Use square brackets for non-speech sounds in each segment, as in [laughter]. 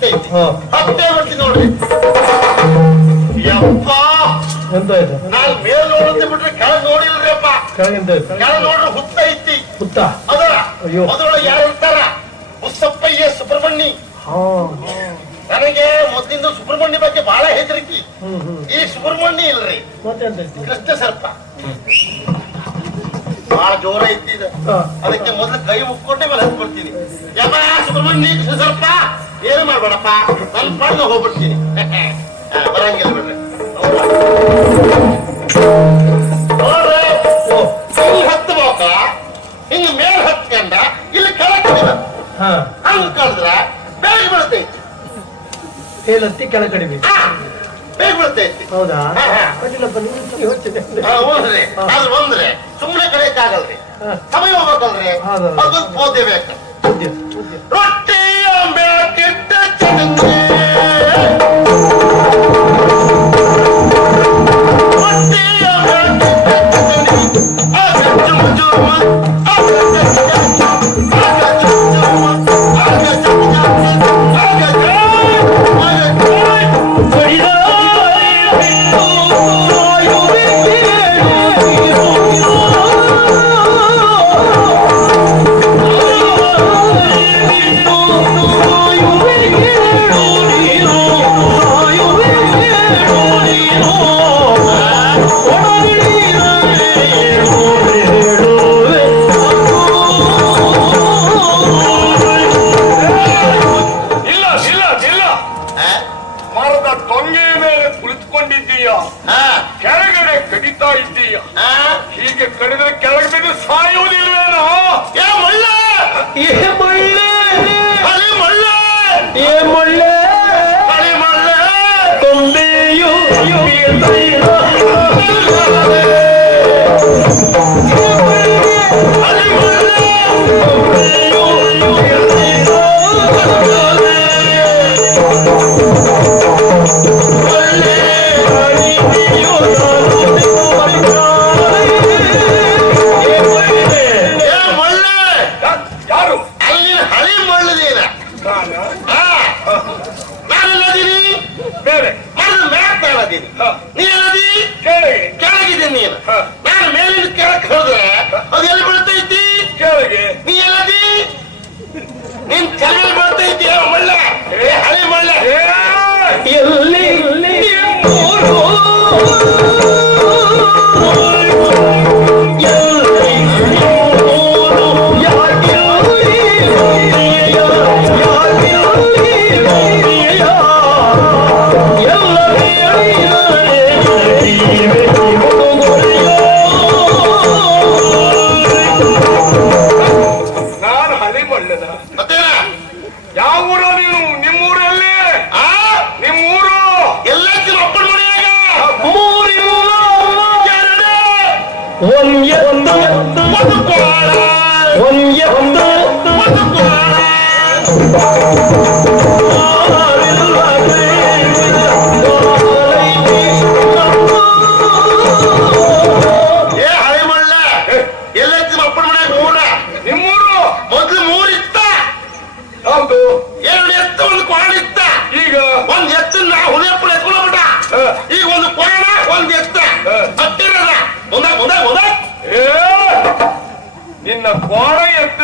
ಸಿಗ್ತೈತಿ. ಹತ್ತೇ ಬರ್ತೀನಿ ನೋಡ್ರಿ. ಯಪ್ಪ. ಎಂತ ಆಯ್ತು ನಾನ್ ಮೇಲ್ ನೋಡುತ್ತೆ ಬಿಟ್ರೆ ಕೆಳಗ್ ನೋಡಿಲ್ರಿ ಅಪ್ಪ ಕೆಳಗಿಂತ ಆಯ್ತು ಕೆಳಗ್ ನೋಡ್ರಿ ಹುತ್ತ ಐತಿ. ಹುತ್ತ? ಅದರ ಅಯ್ಯೋ. ಅದ್ರೊಳಗೆ ಯಾರು ಇರ್ತಾರ? ಹುಸ್ಸಪ್ಪಯ್ಯ ಸುಬ್ರಹ್ಮಣಿ ಹಾ. ನನಗೆ ಮೊದ್ಲಿಂದ ಸುಬ್ರಹ್ಮಣ್ಯ ಬಗ್ಗೆ ಬಹಳ ಹೆದರಿಕೆ. ಈ ಸುಬ್ರಹ್ಮಣ್ಯ ಇಲ್ರಿ. ಕೃಷ್ಣ ಸರ್ಪ. ಬಹಳ ಜೋರ ಐತಿ ಅದಕ್ಕೆ ಮೊದಲು ಕೈ ಮುಕ್ಕೊಂಡೆ ಮೇಲೆ ಹತ್ಬಿಡ್ತೀನಿ ಯಪ್ಪ ಸುಬ್ರಹ್ಮಣ್ಯ ಸ್ವಲ್ಪ ಏನು ಮಾಡ್ಬೇಡಪ್ಪ? ನನ್ನ ಪಾಡ್ನ ಹೋಗ್ಬಿಡ್ತೀನಿ. ಬರಂಗಿಲ್ಲ ಬಿಡ್ರಿ. ಇಲ್ಲಿ ಹತ್ತಬೇಕ ಹಿಂಗ ಮೇಲ್ ಹತ್ಕೊಂಡ ಇಲ್ಲಿ ಕೆಳಗೆ ಹಾ. ಹಂಗ ಕಳೆದ್ರ ಬೆಳಗ್ಗೆ ಬೀಳ್ತೈತಿ. ಏಲ್ ಹತ್ತಿ ಬೇಗ ಹೌದಾ? ಹಾ, ಹಾ. ಅಡ್ಡಿಲ್ಲಪ್ಪ ನೀವು ಯೋಚನೆ ಆ ಹೌದ್ರಿ ಅದು ಬಂದ್ರೆ ಸುಮ್ಮನೆ ಕಳೆಯಕ್ಕಾಗಲ್ರಿ. ಸಮಯ ಹೋಗ್ಬೇಕಲ್ರಿ ಹೌದು. ಅದೊಂದು ಪೋದೆ ಬೇಕು ಉದ್ಯ, ಉದ್ಯ. ಚಿಂತೆ ಹಳಿ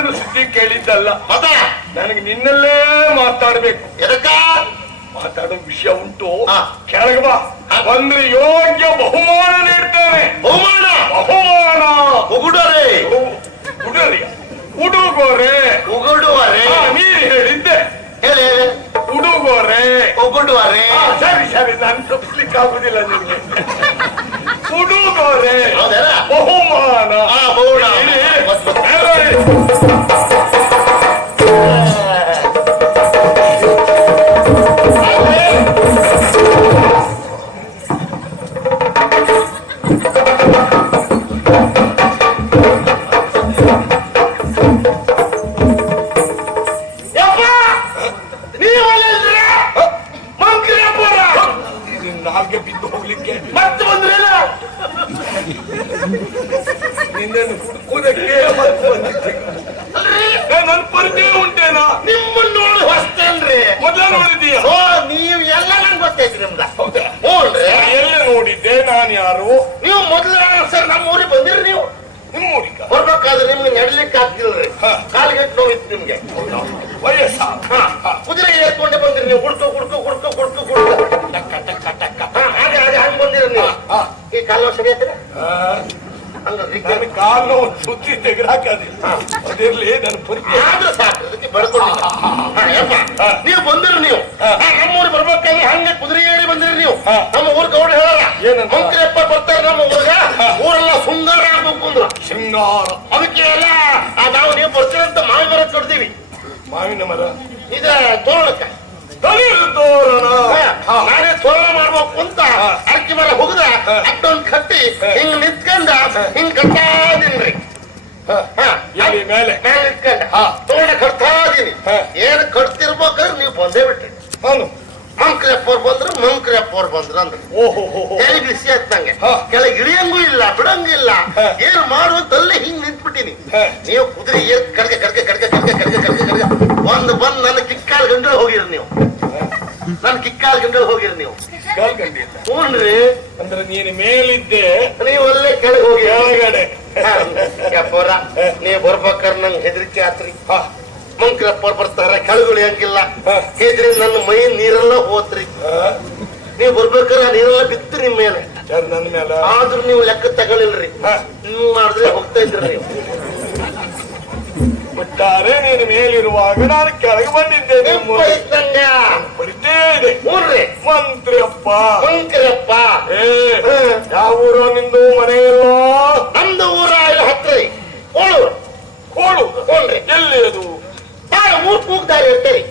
ಎತ್ತಿನ ಸುದ್ದಿ ಕೇಳಿದ್ದಲ್ಲ. ಮತ ನನಗೆ ನಿನ್ನಲ್ಲೇ ಮಾತಾಡ್ಬೇಕು. ಎದಕ್ಕ? ಮಾತಾಡೋ ವಿಷಯ ಉಂಟು. ಕೆಳಗೆ ಬಾ. ಒಂದು ಯೋಗ್ಯ ಬಹುಮಾನ ನೀಡ್ತೇನೆ. ಬಹುಮಾನ? ಬಹುಮಾನ. ಉಗುಡರೆ. ಉಡರಿ ಉಡುಗೋರೆ. ಉಗುಡುವರೆ. ನೀನು ಹೇಳಿದ್ದೆ. ಹೇಳಿ ಉಡುಗೋರೆ. ಉಗುಡುವರೆ. ಸರಿ ಸರಿ. ನಾನು ತಪ್ಪಿಸ್ಲಿಕ್ಕೆ ಆಗುದಿಲ್ಲ ನಿಮಗೆ. ಉಡುಗೋರೆ? ಬಹುಮಾನ. ಆ ಬಹುಮಾನ. ನಡ್ಲಿಕ್ಕೆ ಆಗ್ತಿಲ್ರಿ. ಹಾ. ಕಾಲಿಗೆ ನೋವಿತ್ತು ನಿಮ್ಗೆ. ವಯಸ್ಸ ಕುದುರೆ ಏರ್ಕೊಂಡೆ ಬಂದಿರಿ ನೀವು. ಹುಡ್ಕು ಹುಡ್ಕು ಹುಡ್ಕು ಕುಡ್ತು ಹುಡ್ಕು. ಟಕ್ಕ ಟಕ್ಕ ಟಕ್ಕ. ಹಾ ಹಾಗೆ ಹಾಗೆ ಬಂದಿರಿ ನೀವು. ಈ ಕಾಲು ಸರಿ ಆಯ್ತಾರೆ ಕಾಲು ಸುತ್ತಿ ತೆಗೆದಾಕದಿ ಅದಿರ್ಲಿ ನನ್ನ ಪರಿಚಯ ಆದ್ರೂ ಸಾಕು ಅದಕ್ಕೆ ನೀವು ಬಂದಿರ ನೀವು. ನಮ್ಮೂರು ಬರ್ಬೇಕಾಗಿ ಹಂಗೆ ಕುದುರೆ ಏರಿ ಬಂದಿರಿ ನೀವು. ನಮ್ಮ ಊರ್ ಗೌಡ ಹೇಳಲ್ಲ ಏನಂತ? ಬರ್ತಾರೆ ನಮ್ಮ ಊರ್ಗ. ಊರೆಲ್ಲ ಸುಂದರ ಆಗ್ಬೇಕು ಅಂದ್ರ. ಶೃಂಗಾರ. ಅದಕ್ಕೆ ಎಲ್ಲ ನಾವು ನೀವು ಬರ್ತೀರಂತ ಮಾವಿ ಮರ ಕೊಡ್ತೀವಿ ಮಾವಿನ ಮರ? ಇದ ತೋರಣಕ್ಕ. ತೋರಣ. ನಾನೇ ತೋರಣ ಮಾಡ್ಬೇಕು ಅಂತ ಅಕ್ಕಿ ಮರ ಹುಗದ. ಅಟ್ಟೊಂದ್ ಕಟ್ಟಿ ಹಿಂಗ ನಿಂತ್ಕೊಂಡ ಹಿಂಗ್ ಕಟ್ಟಾದಿನ್ರಿ ಹಾ. ಹಾ. ಎಲ್ಲಿ ಮೇಲೆ. ಮೇಲೆ ನಿಂತ್ಕೊಂಡ. ಹಾ. ತೋರಣ ಕಟ್ತಾದೀನಿ. ಏನ್ ಕಟ್ತಿರ್ಬೇಕಾದ್ರೆ ನೀವು ಬಂದೇ ಬಿಟ್ರಿ. ನಾನು ಮಂಕ್ರಪ್ಪವ್ರು ಬಂದ್ರು ಮಂಕ್ರಪ್ಪವ್ರು ಬಂದ್ರು ಅಂದ್ರು. ಓಹೋ ಹೋ ಹೋ. ಕೆಳಗೆ ಬಿಸಿ ಆಯ್ತು ನಂಗೆ. ಇಳಿಯಂಗೂ ಇಲ್ಲ ಬಿಡಂಗಿಲ್ಲ. ಏನ್ ಮಾಡುವಂತಲ್ಲೇ ಹಿಂಗ್ ನಿಂತ್ಬಿಟ್ಟಿನಿ. ನೀವು ಕುದುರೆ ಏರ್ ಕಡ್ಗೆ ಕಡ್ಗೆ ಕಡ್ಗೆ ಕಡ್ಗೆ ಕಡ್ಗೆ ಕಡ್ಗೆ ಕಡ್ಗೆ. ಒಂದ್ ಬಂದ್ ನನ್ನ ಕಿಕ್ಕಾಲ್ ಗಂಡಲ್ ಹೋಗಿರಿ ನೀವು. ನನ್ ಕಿಕ್ಕಾಲ್ ಗಂಡಲ್ ಹೋಗಿರಿ ನೀವು. ಹ್ಞೂನ್ರಿ ಅಂದ್ರೆ ನೀನು ಮೇಲಿದ್ದೆ. ನೀವು ಅಲ್ಲೇ ಕೆಳಗೆ ಹೋಗಿ ಕೆಳಗಡೆ. ಯಪ್ಪರ ನೀವು ಬರ್ಬೇಕಾದ್ರೆ ನಂಗೆ ಹೆದರಿಕೆ ಆತ್ರಿ. ಹಾ. ಬರ್ತಾರೆ ಕೆಳಗಳು ಹಂಗಿಲ್ಲ ಹಾ. ನನ್ನ ಮೈ ನೀರೆಲ್ಲ ಹೋತ್ರಿ. ಹಾ. ನೀವು ಬರ್ಬೇಕಾದ್ರೆ ನೀರೆಲ್ಲ ಬಿತ್ತು ನಿಮ್ ಮೇಲೆ. ನನ್ನ ಮೇಲೆ? ಆದ್ರೂ ನೀವು ಲೆಕ್ಕ ತಗೊಳಿಲ್ರಿ. ನೀವು ಮಾಡಿದ್ರೆ ಹೋಗ್ತಾ ಇದ್ರಿ ನೀವು. ಬಿಟ್ಟಾರೆ ನೀನು ಮೇಲಿರುವಾಗ ನಾನು ಕೆಳಗೆ ಬಂದಿದ್ದೇನೆ ಪರಿಚಯ ಇದೆ. ಹ್ಞೂನ್ರಿ ಮಂತ್ರಿ ಅಪ್ಪ. ಮಂಕ್ರಪ್ಪ ಏ ಯಾವ ಊರ ನಿಂದು ಮನೆಯಲ್ಲೋ? ನಮ್ದು ಊರ ಇಲ್ಲ ಹತ್ರ. ಕೋಳು ಕೋಳು ಎಲ್ಲಿ ಅದು ಬಾಳ ಮೂರ್ ಕೂಗ್ದಾರಿ ಇರ್ತೀರಿ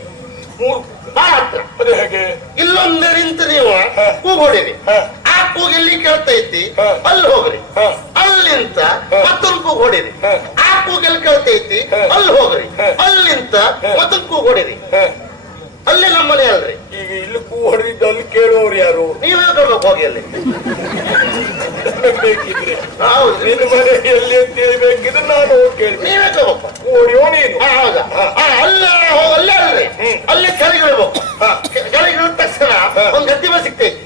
ಮೂರು ಬಾಳ ಹತ್ರ ಅದು ಹೇಗೆ ಇಲ್ಲೊಂದು ನಿಂತು ನೀವು. ಕೂಗ್ ಹೊಡಿರಿ ಆ ಕೂಗ್ ಎಲ್ಲಿ ಕೇಳ್ತೈತಿ. ಅಲ್ಲಿ ಹೋಗ್ರಿ. ಅಲ್ಲಿಂತ. ಮತ್ತೊಂದು ಕೂಗ್ ಹೊಡಿರಿ ಆ ಕೂಗ್ ಎಲ್ಲಿ ಕೇಳ್ತೈತಿ. ಅಲ್ಲಿ ಹೋಗ್ರಿ ಅಲ್ಲಿಂತ. ಮತ್ತೊಂದು ಕೂಗ್ ಹೊಡೀರಿ. ಅಲ್ಲೇ ನಮ್ಮ ಮನೆ ಅಲ್ರಿ ಈಗ ಇಲ್ಲಿ ಕೂ ಹೊಡೆದಿದ್ದು ಅಲ್ಲಿ ಕೇಳುವವ್ರು ಯಾರು? ನೀವೇ ಹೇಳ್ಬೇಕು ಹೋಗಿ ಅಲ್ಲಿ? ಬೇಕಿದ್ರೆ. ಹೌದು. ನಿನ್ನ ಮನೆ ಎಲ್ಲಿ ಅಂತ ನಾನು ಹೋಗಿ ಕೇಳ್ಬೇಕು ನೀವೇ ಹೇಳ್ಬೇಕು ಓಡಿಯೋ ನೀನು. ಹಾ, ಹೌದಾ? ಹಾ, ಅಲ್ಲೇ ಹೋಗ್- ಅಲ್ಲೇ ಅಲ್ರಿ? ತಕ್ಷಣ. ಒಂದ್ ಗದ್ದೆ ಮೇಲೆ ಸಿಗ್ತೈತಿ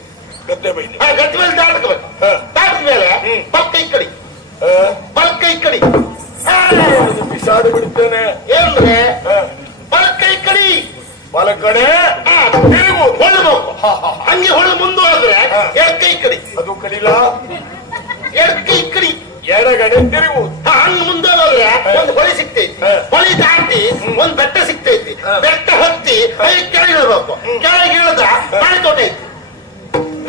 ಗದ್ದೆ ಬೈಲಿ ಆ ಗದ್ದೆ ಮೇಲೆ ದಾಟ್ಕೋಬೇಕು. ಹಾ. ದಾಟಿದ ಮೇಲೆ ಹ್ಮ್. ಬಲ್ ಕೈ ಕಡಿ. ಬಲ್ ಕೈ ಕಡಿ. ಬಿಸಾಡು ಬಿಡ್ತೇನೆ. ಏನ್ರಿ? ಹ. ಬಲ್ ಕೈ ಕಡಿ. ತಿರುಗು ಹೊಳ್ಬೇಕು. ಹಂಗೆ ಹೊಳೆ ಮುಂದುವರೆದ್ರೆ ಎರಡ್ ಕೈ ಕಡಿ. ಅದು ಕಡಿಲ ಎರಡ್ ಕೈ ಕಡಿ. ಎಡಗಡೆ ತಿರುಗು. ಹಂಗ ಹಂಗ್ ಮುಂದೆ ಹೋದ್ರೆ ಒಂದ್ ಹೊಳಿ ಸಿಗ್ತೈತಿ. ಹೊಳಿ ದಾಟಿ ಒಂದ್ ಬೆಟ್ಟ ಸಿಗ್ತೈತಿ. ಬೆಟ್ಟ ಹತ್ತಿ ಅಲ್ಲಿ ಕೆಳಗೆ ಕೆಳಗಿಳದ ಬಾಳೆ ತೋಟ ಐತಿ.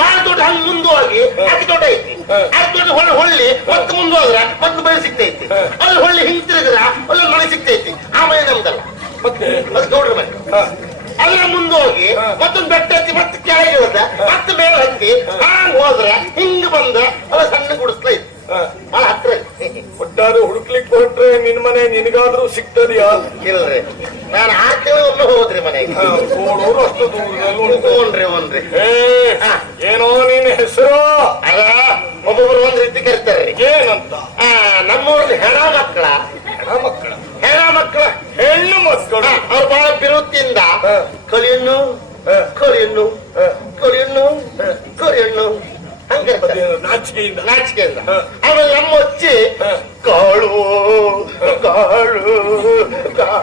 ಬಾಳೆ ತೋಟ ಹಂಗ್ ಮುಂದುವಾಗಿ ಅಕ್ಕಿ ತೋಟ ಐತಿ. ಅಕ್ಕಿ ತೋಟ ಹೊಳೆ ಹೊಳ್ಳಿ ಮತ್ತೆ ಮುಂದುವರೆದ್ರೆ ಮತ್ತೆ ಮನೆ ಸಿಗ್ತೈತಿ. ಅಲ್ಲಿ ಹೊಳ್ಳಿ ಹಿಂಗ್ ತಿರುಗಿದ್ರ ಅಲ್ಲಿ ಮಳೆ ಸಿಗ್ತೈತಿ. ಆ ಮಳೆ ನಮ್ದಲ್ಲ. ಮತ್ತೆ? ಅದು ಗೌಡ್ರ ಮನೆ. ಅಲ್ಲ ಮುಂದೋಗಿ ಮತ್ತೊಂದು ಬೆಟ್ಟ ಹತ್ತಿ ಮತ್ತೆ ಕೆಳಗೆ ಹೋದ ಮತ್ತೆ ಮೇಲೆ ಹತ್ತಿ ಹಾಂಗ್ ಹೋದ್ರ ಹಿಂಗ್ ಬಂದ ಅವ ಸಣ್ಣ ಗುಡಿಸ್ಲ ಇತ್ತು. ಬಹಳ ಹತ್ರ ಒಟ್ಟಾರೆ ಹುಡುಕ್ಲಿಕ್ಕೆ ಹೊರಟ್ರೆ ನಿನ್ ಮನೆ ನಿನಗಾದ್ರೂ ಸಿಗ್ತದ್ಯಾ? ಇಲ್ರಿ. ನಾನು ಆ ತಿಂಗಳು ಹೋದ್ರಿ ಮನೆಗೆ. ನೋಡೋರು ಅಷ್ಟು ದೂರದಲ್ಲಿ ಏ ಏನೋ ನಿನ್ ಹೆಸರು? ಅದ ಒಬ್ಬೊಬ್ರು ಒಂದ್ ರೀತಿ ಕರಿತಾರ್ರಿ. ಏನಂತ? ನಮ್ಮೂರ್ದು ನಮ್ಮೂರ್ಲಿ ಹೆಣ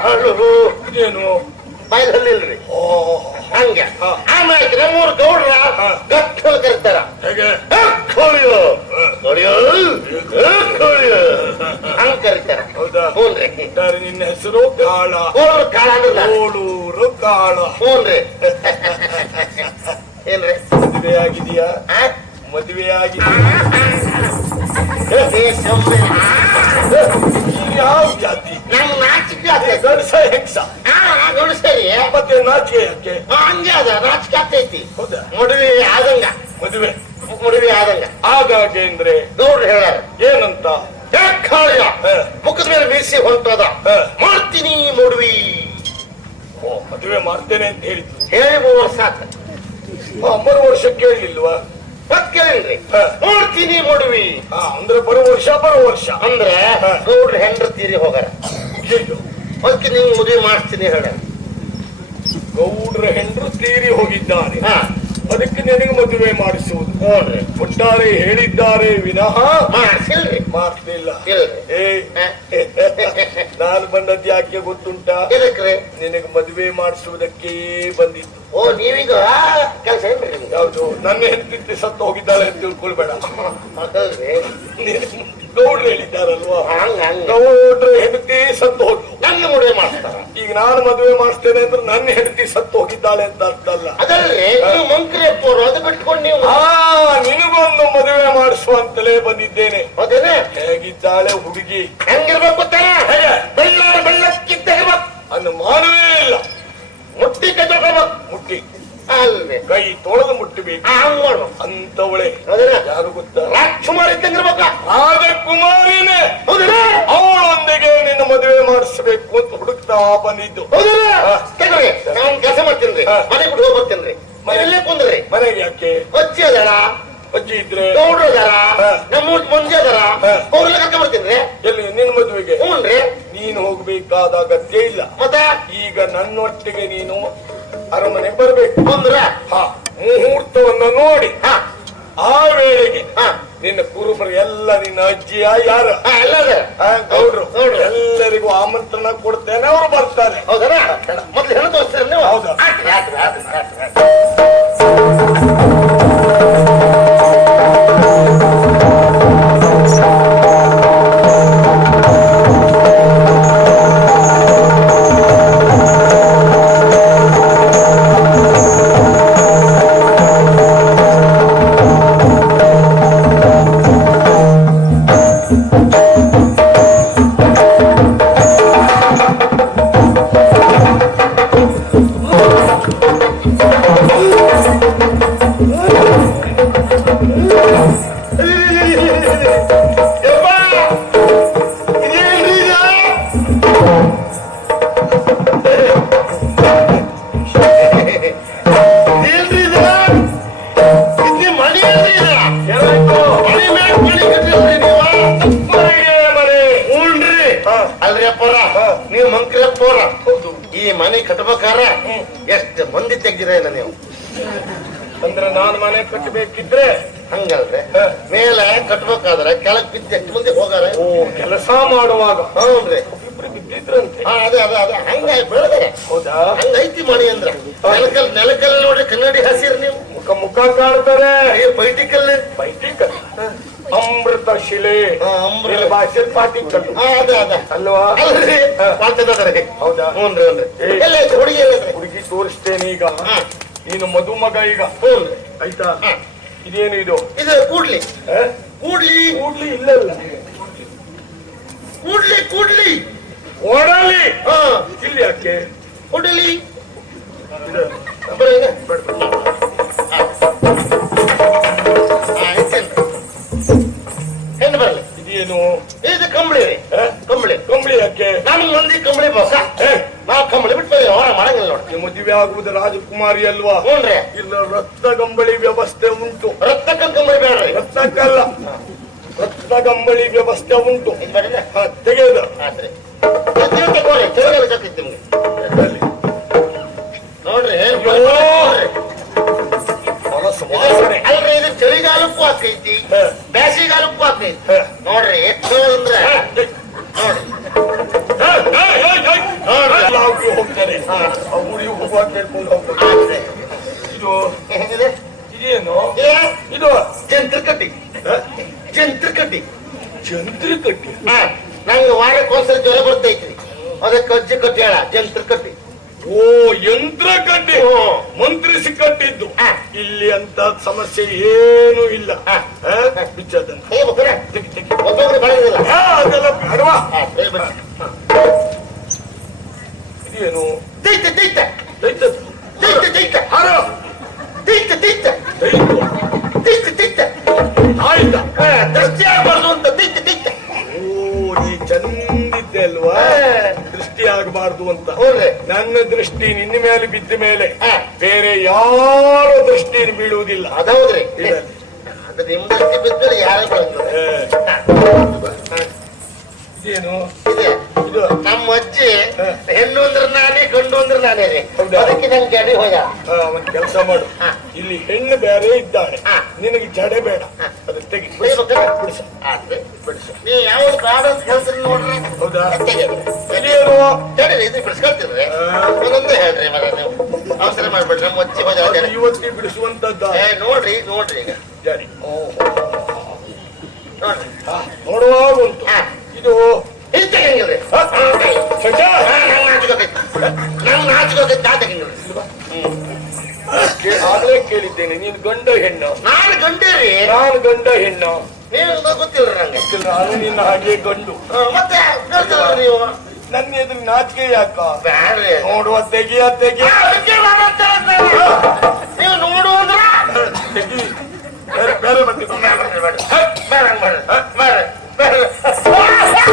ಕಾಳು ಏನು ಬಾಯ್ದಲ್ಲಿಲ್ರಿ ಓ. ಹಂಗೆ. ಆಮೇಲೆ ನಮ್ಮೂರು ಗೌಡ್ರ. ಗಟ್ಟಲ್ ಕರಿತಾರ. ಹೇಗೆ? ಕೋಳಿಯೋ ಕೋಳಿಯೋ ಕೋಳಿಯೋ ಹಂಗ ಕರಿತಾರ. ಒಟ್ಟಾರೆ ನಿನ್ನ ಹೆಸರು? ಕಾಳ. ಕೋಳೂರು ಕಾಳ ಕೋಳೂರು ಕಾಳ. ಹೂನ್ರಿ. [laughs] ಏನ್ರಿ ಮದುವೆ ಆಗಿದೆಯಾ? ಮದುವೆ ಆಗಿದೆಯಾ. ಯಾವ ಜಾತಿ? ಗಂಡಸ ಹೆಂಗಸ ಆ ನೋಡಿ ಸರಿ ಮತ್ತೆ ನಾಚಿಕೆ ಯಾಕೆ ಆ, ಹಂಗೆ ಅದ ನಾಚಿಕೆ ಆಗ್ತೈತಿ ಹೌದಾ? ಮದುವೆ ಆಗಂಗ ಮದುವೆ. ಮದುವೆ ಆದಂಗ. ಹಾಗಾಗಿ ಅಂದ್ರೆ ನೋಡ್ರಿ ಹೇಳ ಏನಂತ? ಹ. ಮುಖದ ಮೇಲೆ ಬೀಸಿ ಹೊಂಟದ ಹ. ಮಾಡ್ತೀನಿ ಮಡುವಿ ಓ ಮದುವೆ ಮಾಡ್ತೇನೆ ಅಂತ ಹೇಳಿದ್ರು. ಹೇಳಿ ಮೂರು ವರ್ಷ ಆತ ಆ, ಮರು ವರ್ಷ ಕೇಳಲಿಲ್ವಾ ಮತ್ ಕೇಳಿನ್ರಿ ಹ. ಮಾಡ್ತೀನಿ ಮಡುವಿ ಹಾ ಅಂದ್ರೆ ಬರೋ ವರ್ಷ ಬರೋ ವರ್ಷ. ಅಂದ್ರೆ ಹ. ಗೌಡ್ರು ಹೆಂಡ್ರ ತೀರಿ ಹೋಗಾರ. ಅಯ್ಯೋ ಅದಕ್ಕೆ ನಿಂಗ್ ಮದುವೆ ಮಾಡಿಸ್ತೀನಿ ಹೇಳ. ಗೌಡ್ರ ಹೆಂಡ್ರು ತೀರಿ ಹೋಗಿದ್ದಾರೆ. ಹಾ. ಅದಕ್ಕೆ ನಿನಗೆ ಮದುವೆ ಮಾಡಿಸುವುದು. ನೋಡ್ರಿ ಒಟ್ಟಾರೆ ಹೇಳಿದ್ದಾರೆ ವಿನಃ. ಮಾಡ್ಸಿಲ್ರಿ. ಇಲ್ಲ. ಇಲ್ರಿ ಏ ನಾನು ಬಂದದ್ದು ಯಾಕೆ ಗೊತ್ತುಂಟಾ? ನಿನಗೆ ಮದುವೆ ಮಾಡಿಸುವುದಕ್ಕೆ ಬಂದಿತ್ತು ಓ ನೀವೀಗ ಕೆಲಸ ಏನ್ರಿ? ಯಾವುದು ನನ್ನ ಹೆಂಡತಿ ಸತ್ತು ಹೋಗಿದ್ದಾಳೆ ಅಂತ ತಿಳ್ಕೊಳ್ಬೇಡ. ಗೌಡ್ರು ಹೇಳಿದ್ದಾರಲ್ವಾ? ಗೌಡ್ರ ಹಂಗ ಗೌಡ್ರು ಹೆಂಡತಿ ಸತ್ತು ಹೋದ್ಲು ನನ್ನ ಮದುವೆ ಮಾಡ್ತಾರ ಈಗ ನಾನು ಮದುವೆ ಮಾಡಿಸ್ತೇನೆ ಅಂದ್ರೆ ನನ್ನ ಹೆಂಡತಿ ಸತ್ತು ಹೋಗಿದ್ದಾಳೆ ಅಂತ ಅರ್ಥ ಅಲ್ಲ ಅದಲ್ರಿ ನೀವು ಮಂಕ್ರಿ ಅಪ್ಪರು ಅದು ಬಿಟ್ಕೊಂಡು ನೀವು ಆ ನಿನಗೊಂದು ಮದುವೆ ಮಾಡಿಸುವಂತಲೇ ಬಂದಿದ್ದೇನೆ. ಹೌದೇನೆ? ಹೇಗಿದ್ದಾಳೆ ಹುಡುಗಿ? ಹೆಂಗಿರ್ಬೇಕು ಗೊತ್ತಾ? ಹೇಗೆ? ಬೆಳ್ಳಾರ ಬೆಳ್ಳಕ್ಕಿದ್ದ ಅನ್ನು ಮಾನವೇ ಇಲ್ಲ. ಮುಟ್ಟಿ ಕೈ ಮುಟ್ಟಿ. ಅಲ್ವೇ? ಕೈ ತೊಳೆದು ಮುಟ್ಟಬೇಕು. ಅಂತವಳೆ. ಯಾರು ಗೊತ್ತಾ? ರಾಜ್ಕುಮಾರ್ ಇದ್ದಂಗಿರ್ಬೇಕ? ರಾಜಕುಮಾರಿನೇ. ಮದುವೆ ಮಾಡಿಸ್ಬೇಕು ಅಂತ ಬಂದಿದ್ದು. ತಗೊಳ್ರಿ ನಾನು ಕೆಲಸ ಮಾಡ್ತೀನಿ ಮನೆ ಬಿಟ್ಟು ಹೋಗಿ ಮನೆಯಲ್ಲೇ ಕುಂದ್ರಿ. ಮನೆಗೆ ಯಾಕೆ? ಅಜ್ಜಿ ಅದಾರ. ಅಜ್ಜಿ ಇದ್ರೆ? ಗೌಡ್ರು ಅದಾರ. ನಮ್ಮ ಮಂಜಿ ಅದಾರ. ಅವ್ರೆಲ್ಲ ಕರ್ಕೊಂಡ್ ಬರ್ತೀನಿ ಎಲ್ಲಿ? ನಿನ್ನ ಮದುವೆಗೆ? ಹ್ಞೂನ್ರಿ ನೀನು ಹೋಗ್ಬೇಕಾದ ಅಗತ್ಯ ಇಲ್ಲ. ಮತ್ತೆ? ಈಗ ನನ್ನೊಟ್ಟಿಗೆ ನೀನು ಅರಮನೆ ಬರ್ಬೇಕು. ಅಂದ್ರೆ ಹಾ. ಮುಹೂರ್ತವನ್ನ ನೋಡಿ. ಹಾ. ಆ ವೇಳೆಗೆ ನಿನ್ನ ಕುರುಬರು ಎಲ್ಲ ನಿನ್ನ ಅಜ್ಜಿಯ ಯಾರು? ಗೌಡ್ರು. ಎಲ್ಲರಿಗೂ ಆಮಂತ್ರಣ ಕೊಡ್ತೇನೆ ಅವರು ಬರ್ತಾರೆ. ಹೌದಾ? ಮೊದ್ಲು ತೋರಿಸ್ತೀರ ನೀವು. ಹೌದು. ಕಟ್ಬೇಕಾರ ಎಷ್ಟು ಮಂದಿ ತೆಗ್ದಿರೇನ ನೀವು? ಅಂದ್ರೆ ನಾನು ಮನೆ ಕಟ್ಟಬೇಕಿದ್ರೆ ಹಂಗಲ್ರಿ. ಮೇಲೆ ಕಟ್ಬೇಕಾದ್ರೆ ಕೆಳಗ್ ಬಿದ್ದು ಎಷ್ಟು ಮಂದಿ ಹೋಗಾರ? ಓ ಕೆಲಸ ಮಾಡುವಾಗ. ಬಿದ್ದಿದ್ರಂತೆ. ಹಾ ಅದೇ ಅದೇ ಅದೇ. ಹಂಗ ಬೆಳೆದ್ರೆ. ಹೌದಾ? ಹಂಗೈತಿ ಮಣಿ ಅಂದ್ರ. ನೆಲಕಲ್ ನೆಲಕಲ್ ನೋಡ್ರಿ ಕನ್ನಡಿ ಹಸಿರು ನೀವು. ಮುಖ ಮುಖ ಕಾಡ್ತಾರೆ ಪೈಟಿಕಲ್ ಶಿಲೆ. ಹಾ, ಪಾಟಿ ಇಲ್ಲಿ ಅಲ್ವಾ? ಹೌದಾ? ಹುಡುಗಿ ಹುಡುಗಿ ತೋರಿಸ್ತೇನೆ ಈಗ. ನೀನು ಮದುಮಗ ಈಗ. ಆಯ್ತಾ. ಇದೇನು ಇದು? ಇದು ಕೂಡ್ಲಿ? ಕೂಡ್ಲಿ. ಕೂಡ್ಲಿ ಇಲ್ಲಲ್ಲ. ಕೂಡ್ಲಿ ಕೂಡ್ಲಿ. ಓಡಲಿ. ಹಾ. ಇಲ್ಲಿ ಯಾಕೆ? ಕೂಡಲಿ. ಇದು. ಬರೀ ಇದೇನು ಇದು ಕಂಬಳಿ ರೀ? ಕಂಬಳಿ. ಕಂಬಳಿ ಯಾಕೆ? ನಮ್ಗೆ ಮಂದಿ ಕಂಬಳಿ ಬಾಸ ನಾ ನಾವು ಕಂಬಳಿ ಬಿಟ್ಟು ಅವರ ಮಾಡಂಗಿಲ್ಲ ನೋಡಿ ನಿಮ್ಮ ಮದುವೆ ಆಗುವುದು ರಾಜಕುಮಾರಿ ಅಲ್ವಾ? ಹ್ಞೂನ್ರಿ ಇಲ್ಲ ರಕ್ತ ಕಂಬಳಿ ವ್ಯವಸ್ಥೆ ಉಂಟು. ರಕ್ತಕ್ಕ ಕಂಬಳಿ ಬೇಡ ರಕ್ತಕ್ಕಲ್ಲ ರಕ್ತ ಕಂಬಳಿ ವ್ಯವಸ್ಥೆ ಉಂಟು. ತಗೋರಿ. ನಿಮ್ಗೆ. ನೋಡ್ರಿ. ಅಯ್ಯೋ. ಮನಸ್ಸು ವಾಸನೆ ಅಲ್ರಿ ಇದು ಚಳಿಗಾಲಕ್ಕೂ ಆಕೈತಿ. ಹಾ. ಆಕೈತಿ. ನೋಡ್ರಿ ಅಂದ್ರೆ. ನೋಡ್ರಿ. ಎಲ್ಲ ಅವ್ರಿಗೆ ಹೋಗ್ತಾರೆ ಆ ಊರಿಗೆ ಹೋಗುವಾಗ ಕೇಳ್ಕೊಂಡು ಹೋಗ್ತಾರೆ ಆತ್ರಿ. ಇದು? ಇದೇನು? ಇದು ಜಂತ್ರ ಕಟ್ಟಿ ಜಂತ್ರ ಕಟ್ಟಿ ಜಂತ್ರಿ ಕಟ್ಟಿ ಹಾ. ನಂಗೆ ವಾರಕ್ಕೊಂದ್ಸಲ ಜ್ವರ ಬರ್ತೈತ್ರಿ. ಅದಕ್ಕೆ ಅಜ್ಜಿ ಕಟ್ಟಿ ಹೇಳ ಜಂತ್ರ ಕಟ್ಟಿ ಓ ಯಂತ್ರ ಕಟ್ಟಿ ಓ. ಮಂತ್ರಿಸಿ ಕಟ್ಟಿದ್ದು ಇಲ್ಲಿ ಅಂತ ಸಮಸ್ಯೆ ಏನು ಇಲ್ಲ? ಬಿಚ್ಚದನ್ನ. ಅದೆಲ್ಲ ಬೇಡವಾ ಇದೇನು? ಹಾರ ದೈತು ಆಯ್ತಾ? ದೃಷ್ಟಿ ಆಗ್ಬಾರ್ದು ಅಂತ ಓ ನೀ ಚಂದಿದ್ದೆ ಅಲ್ವಾ? ದೃಷ್ಟಿ ಆಗಬಾರ್ದು ಅಂತ. ನನ್ನ ದೃಷ್ಟಿ ನಿನ್ನ ಮೇಲೆ ಬಿದ್ದ ಮೇಲೆ. ಬೇರೆ ಯಾರ ದೃಷ್ಟಿ ಬೀಳುವುದಿಲ್ಲ. ಅದೌದ್ರಿ ನಿಮ್ ದೃಷ್ಟಿ ಬಿದ್ದರೆ ಯಾರೇ ಇದೆ. ನಮ್ಮ ಅಜ್ಜಿ. ಹೆಣ್ಣು ಅಂದ್ರೆ ನಾನೇ ರೀ? ಅದಕ್ಕೆ ನಂಗೆ ಒಂದ್ ಕೆಲಸ ಮಾಡು. ಇಲ್ಲಿ ಹೆಣ್ಣು ಬೇರೆ ಇದ್ದಾಳೆ. ನಿನಗೆ ಜಡೆ ಬೇಡ. ಅದು ತೆಗಿ. ಬಿಡಿಸು. ನೀವು ಯಾವ್ದು ಬೇಡ ಅಂತ ನೋಡ್ರಿ. ಹೌದಾ? ಇದು ಬಿಡಿಸ್ಕೊಳ್ತೀರಿ. ಒಂದೊಂದೇ ಹೇಳ್ರಿ ಮಗ ನೀವು. ಅವಸರ ಮಾಡ್ಬೇಡ್ರಿ ಅಜ್ಜಿ ಹೋದ ಇವತ್ತಿ ಬಿಡಿಸುವಂತದ್ದ. ನೋಡ್ರಿ ನೋಡ್ರಿ ಈಗ. ಜಾರಿ. ನೋಡ್ರಿ. ಹಾ, ನೋಡುವ ಉಂಟು ಇದು ಇದು ತೆಗಿಂಗಿಲ್ರಿ ಹಾ, ಸಜ್ಜ ನಂಗೆ ನಾಚಿಕೋತೈತಿ ನಂಗೆ ನಾಚಿಕೋತೈತಿ ನಾ ತೆಗಿಂಗಿಲ್ರಿ ಕೇ- ಆಗ್ಲೇ ಕೇಳಿದ್ದೇನೆ ನೀನು ಗಂಡ ಹೆಣ್ಣು. ನಾನು ಗಂಡೇರಿ ನಾನು ಗಂಡ ಹೆಣ್ಣು. ನೀವು ಗೊತ್ತಿಲ್ಲ ನಂಗೆ. ನಾನು ನಿನ್ನ ಹಾಗೆ ಗಂಡು. ಮತ್ತೆ ನೀವು? ನನ್ನ ಎದುರು ನಾಚಿಕೆ ಯಾಕ? ಬ್ಯಾಡ್ರಿ ನೋಡುವ ತೆಗಿಯ ತೆಗಿಯ. ನೀವು ನೋಡು ಅಂದ್ರ? ತೆಗಿ. ಬೇರೆ ಬೇರೆ ಬೇಡ, ಬೇಡ, ಬೇಡ. ಬೇಡ, ಬೇಡ,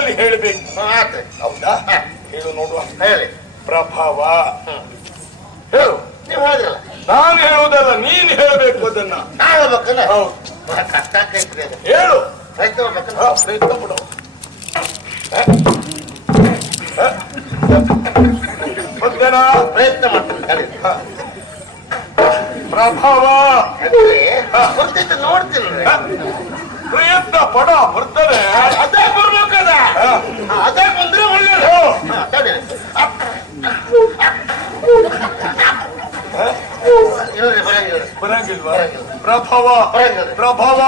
ಹಾಗೆ ಹೇಳಬೇಕು ಹೇಳ್ಬೇಕು ಹೌದಾ. ಹೇಳು ನೋಡುವ. ಹೇಳಿ. ಪ್ರಭಾವ. ಹೇಳು. ನೀವು ಹೇಳಿದ್ರಲ್ಲ. ನಾನು ಹೇಳುವುದಲ್ಲ ನೀನ್ ಹೇಳ್ಬೇಕು ಅದನ್ನ. ನಾ ಹೇಳ್ಬೇಕಲ್ಲ? ಹೌದು. ಕಷ್ಟ ಆಕೈತ್ರಿ ಅದು. ಹೇಳು. ಪ್ರಯತ್ನ ಹೇಳ್ಬೇಕಲ್ಲ ಪ್ರಯತ್ನ ಬಿಡು? ಹ? ಪ್ರಯತ್ನ ಮಾಡ್ತೀನಿ ತಡಿ. ಪ್ರಭಾವ. ನೋಡ್ತೀನಿ? ಪ್ರಯತ್ನ ಪಡ ಬರ್ತಾರೆ ಅದೇ ಬರ್ಬೇಕದ ಅದೇ ಬಂದ್ರೆ ಒಳ್ಳೇದು. ಬರಂಗಿಲ್ವಾ. ಪ್ರಭಾವ. ಪ್ರಭಾವ.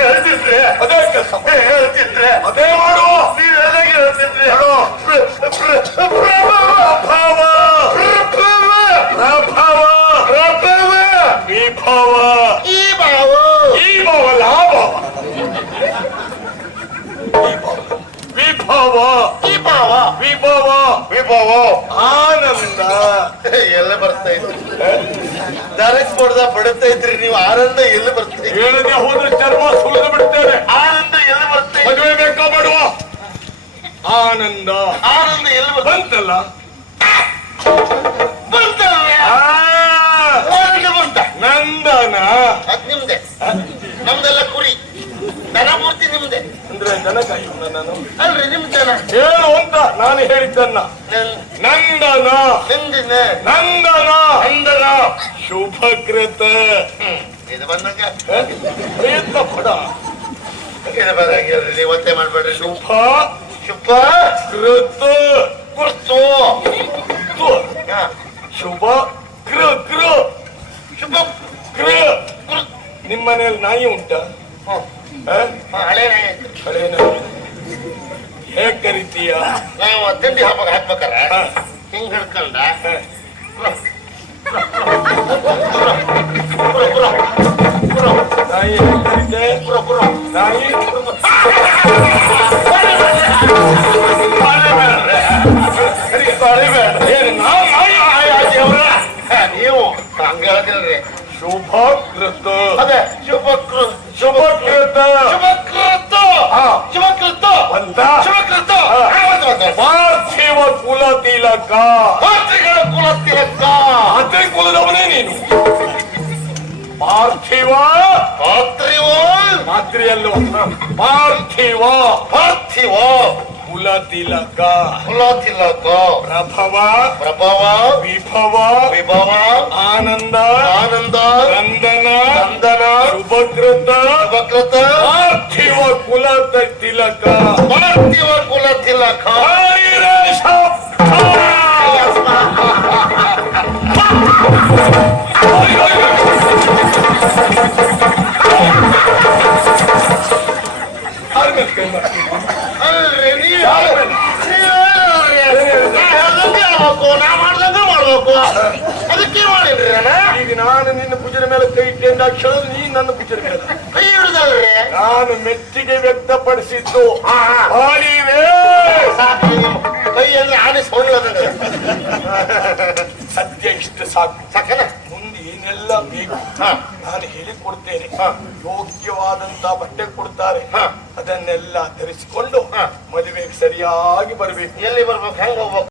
ಹೇಳ್ತಿಲ್ರಿ ಅದೇ ಕೆಲಸ. ಹೇಳ್ತಿದ್ರೆ? ಅದೇ ಮಾಡು. ನೀವ್ ಹೇಳ್ದಂಗೆ ಹೇಳ್ತಿಲ್ರಿ ಹೇಳು. ಪ್ರ- ಪ್ರ- ಪ್ರಭಾವ ಪ್ರಭಾವ ಪ್ರಭಾವ ಪ್ರಭಾವ ವಿಭವ ಈ ಭಾವ ಈ ಭಾವ ಲಾಭ. ವಿಭವ. ಬಾವ. ವಿಭವ. ವಿಭವ. ಆನಂದ. ಎಲ್ಲ ಬರ್ತಾ ಇದ್ರಿ ದರಕ್ ಕೊಡ್ದ ಬಡುತ್ತಾ ಇದ್ರಿ ನೀವು ಆನಂದ ಎಲ್ಲಿ ಬರ್ತಾ ಹೇಳಿದ್ರೆ ಹೇಳದೆ ಹೋದ್ರೆ ಚರ್ಮ ಸುಲಿದು ಬಿಡ್ತೇವೆ ಆನಂದ ಎಲ್ಲಿ ಬರ್ತಾ ಇದ್ರಿ ಮದುವೆ ಬೇಕಾ ಮಾಡುವ? ಆನಂದ. ಆನಂದ ಎಲ್ಲಿ ಬಂತಲ್ಲ ಬಂತಲ್ವೇ? ಆ, ಆನಂದ ಬಂತ ನಂದನ ಅದ್ ನಿಮ್ದೆ ನಮ್ದೆಲ್ಲ ಕುರಿ ದನ ಮೂರ್ತಿ ನಿಮ್ದೆ ದನ ನಾನು ಅಲ್ರಿ ನಿಮ್ ಜನ ಹೇಳು ಅಂತ ನಾನು ಹೇಳಿದ್ದನ್ನ ನನ್- ನಂದನ ನಿಮ್ದಿನ ನಂದನ ನಂದನ ಶುಭಕೃತ ಇದು ಬಂದಾಗ? ಪ್ರಯತ್ನ ಪಡ ನೀವು ಒತ್ತೆ ಮಾಡ್ಬೇಡ್ರಿ ಶುಭ ಶುಭ ಕೃತ ಕುರ್ತು ಶುಭ ಕೃ ಕೃ ಶುಭ ಕೃ ನಿಮ್ಮ ಮನೇಲಿ ನಾಯಿ ಉಂಟ ಹ್ಮ್. ಹ? ಹಾ, ಹಳೆ ನಾಯಿ ಐತ್ರಿ. ಹಳೆ ನಾಯಿ ಹೇಗ್ ಕರಿತೀಯ ನಾವು ತಿಂಡಿ ಹಬ್ಬ ಹಾಕ್ಬೇಕಾರ ಹ, ಹಿಂಗ್ ಹಿಡ್ಕೊಂಡ ಹ. ಪುರ ಪುರ ಪುರ ನಾಯಿ ಹೇಗ್ ಕರಿತೆ ಪುರ ಪುರ ನಾಯಿ ಏನು ನಾವು ನಾಯಿ ನೀವು ಹಂಗ ಹೇಳ್ತಿಲ್ರಿ ಶುಭ ಕೃತ ಅದೇ ಶುಭ ಕೃ- ಶುಭ ಕೃತ ಶುಭ ಕೃತ ಶುಭಕೃತ. ಅಂತ ಶುಭ ಕೃತ ಹಾ. ಹಾ, ಬಂತು, ಬಂತು. ಪಾರ್ಥಿವ ಕುಲ ತಿಲಕ ಪಾರ್ಥಿಗಳ ಕುಲ ತಿಲಕ ಅದೇ ಕುಲದವನೇ ನೀನು. ಪಾರ್ಥಿವ. ಪಾತ್ರಿವೋಲ್ ಮಾತ್ರಿಯಲ್ಲೋ ಪಾರ್ಥಿವ. ಪಾರ್ಥಿವ. ಕುಲ ತಿಲಕ ಕುಲ ತಿಲಕ ಪ್ರಭವ. ಪ್ರಭವ. ವಿಭವ. ವಿಭವ. ಆನಂದ. ಆನಂದ. ನಂದನ ನಂದನ ಶುಭಕೃತ ಶುಭಕೃತ ಪಾರ್ಥಿವ ಕುಲ ತಿಲಕ ಪಾರ್ಥಿವ ಕುಲ ತಿಲಕ ಹರಿರೇಶ ಅಲ್ರಿ ವ್ಯಕ್ತಪಡಿಸಿದ್ದು ಹಾ, ಹಾ. ಹಾಲಿವೆ ಸಾಕು ಕೈ ಅಂದ್ರೆ ಆನೆ ಸೊಳ್ಳದಂತೆ ಸದ್ಯ ಇಷ್ಟು ಸಾಕು. ಸಾಕಲ್ಲ? ಮುಂದೆ ಏನೆಲ್ಲ ಬೇಕು. ನಾನು ಹೇಳಿಕೊಡ್ತೇನೆ ಹಾ. ಯೋಗ್ಯವಾದಂತ ಬಟ್ಟೆ ಕೊಡ್ತಾರೆ. ಹಾ. ಅದನ್ನೆಲ್ಲ ಧರಿಸಿಕೊಂಡು. ಮದುವೆಗೆ ಸರಿಯಾಗಿ ಬರಬೇಕು. ಎಲ್ಲಿ ಬರ್ಬೇಕು? ಹೆಂಗ್ ಹೋಗ್ಬೇಕು?